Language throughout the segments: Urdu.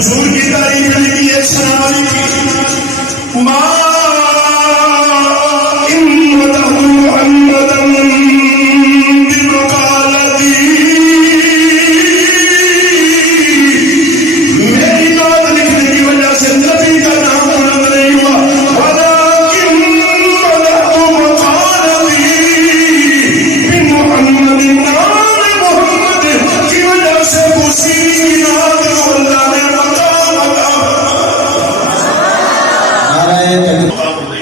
حضور کی تعریف لکھی ہے سنائی ما ان مدح محمدا بمقالتی میری بات لکھنے کی وجہ سے نبی کا نام بلند نہیں ہوا ولکن مدح مقالتی بمحمد نام محمد کی وجہ سے اسی نام کو اللہ نے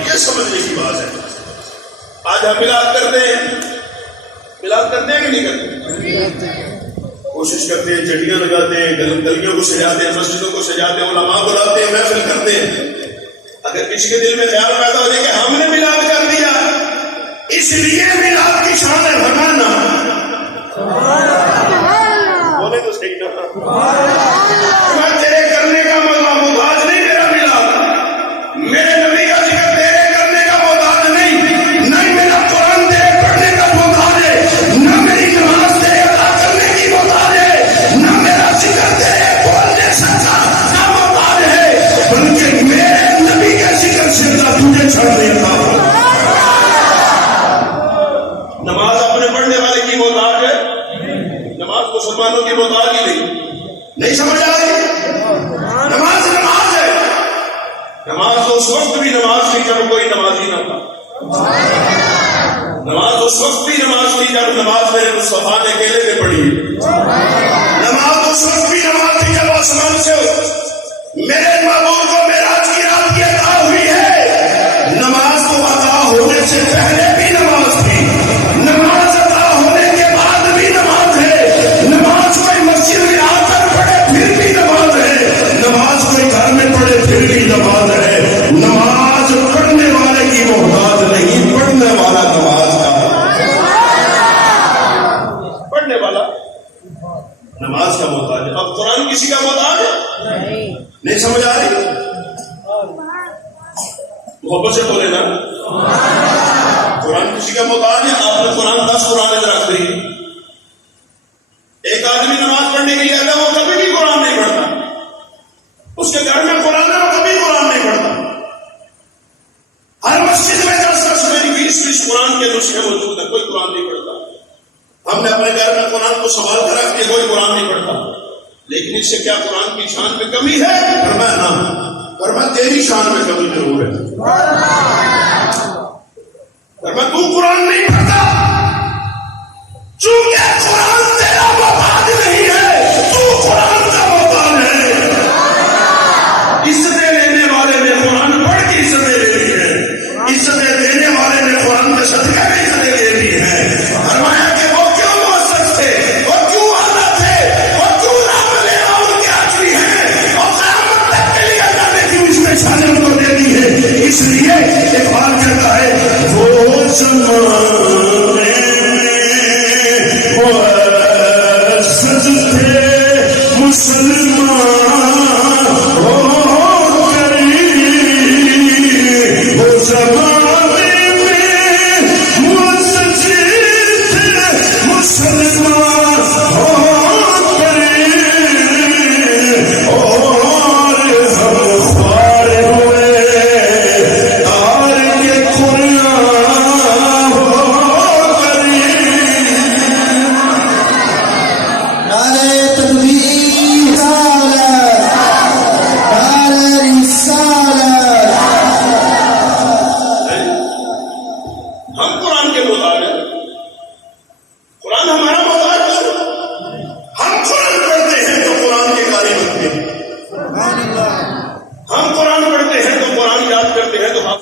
یہ سمجھنے کی بات ہے. آج ہم ملاد کرتے ہیں کہ نہیں کرتے؟ کوشش کرتے ہیں, چٹیاں لگاتے ہیں, گلیوں کو سجاتے ہیں, مسجدوں کو سجاتے ہیں, علماء بلاتے ہیں, محفل کرتے ہیں. اگر کسی کے دل میں خیال پیدا ہو جائے کہ ہم نے ملاد کر دیا اس لیے ملاد کی شان ہے بھگانا, بولے تو صحیح نہ میں تیرے کرنے کا محتاج نہیں, میرا ملاد میرے نبی کا ذکر تیرے کرنے کا محتاج نہیں, نہ میرا قرآن تیرے پڑھنے کا محتاج ہے, نہ میری نماز تیرے ادا کرنے کی محتاج ہے, نہ میرا ذکر تیرے بولنے سچا کا محتاج ہے, بلکہ میرے نبی کے ذکر سے اللہ تجھے چھڑ دیتا ہوں. نماز اپنے پڑھنے والے کی محتاج ہے, نماز مسلمانوں کی محتاج ہی نہیں سمجھ آ رہی. نماز نماز ہے, نماز اس وقت بھی نماز تھی جب کوئی نمازی نہ تھا, نماز اس وقت بھی نماز تھی جب نماز میرے مصطفیٰ نے اکیلے میں پڑھی, نماز اس وقت بھی نماز تھی جب آسمان سے میرے معبود کو معراج کی رات کی عطا ہوئی ہے. نماز کو عطا ہونے سے پہلے بھی نماز تھی, نماز عطا ہونے کے بعد بھی نماز ہے, نماز کوئی مسجد میں آ کر پڑھے پھر بھی نماز ہے, نماز کوئی گھر میں پڑھے پھر بھی نماز ہے. نماز پڑھنے والے کی محتاج نہیں, پڑھنے والا نماز کا, پڑھنے والا نماز کا محتاج ہے. اب قرآن کسی کا محتاج ہے نہیں سمجھ آ رہی؟ محبت سے بولے نا, قرآن کسی کا محتاج ہے. آپ نے قرآن 10 قرآن رکھ دی, ایک آدمی نماز پڑھنے کے لیے آتا ہے, وہ کبھی بھی قرآن نہیں پڑھتا, اس کے گھر میں قرآن ہے, وہ کبھی قرآن نہیں پڑھتا. ہر مسجد میں 10 میری 20 قرآن کے نسخے موجود ہیں, کوئی قرآن نہیں پڑھتا. ہم نے اپنے گھر میں قرآن کو سنبھال کر رکھ دیا, کوئی قرآن نہیں پڑھتا. لیکن اس سے کیا قرآن کی شان میں کمی ہے؟ فرمایا نہ, فرمایا تیری شان میں کمی ضرور ہے. فرمایا تو قرآن نہیں پڑھتا چونکہ قرآن تیرا محتاج نہیں ہے, تو قرآن کا محتاج ہے. عزتیں لینے والے نے قرآن پڑھ کے عزتیں لے لی ہے, عزتیں دینے والے نے قرآن کے صدقے میں عزتیں لے لی ہے. فرمایا کہ وہ کیوں مؤثر تھے, وہ کیوں اعلیٰ تھے, وہ کیوں رام لے ان کے آخری ہیں, اور قیامت تک کے لیے اللہ نے کیوں اس میں شان کو دے دی ہے. اس لیے ایک بات کہتا ہے وہ زمان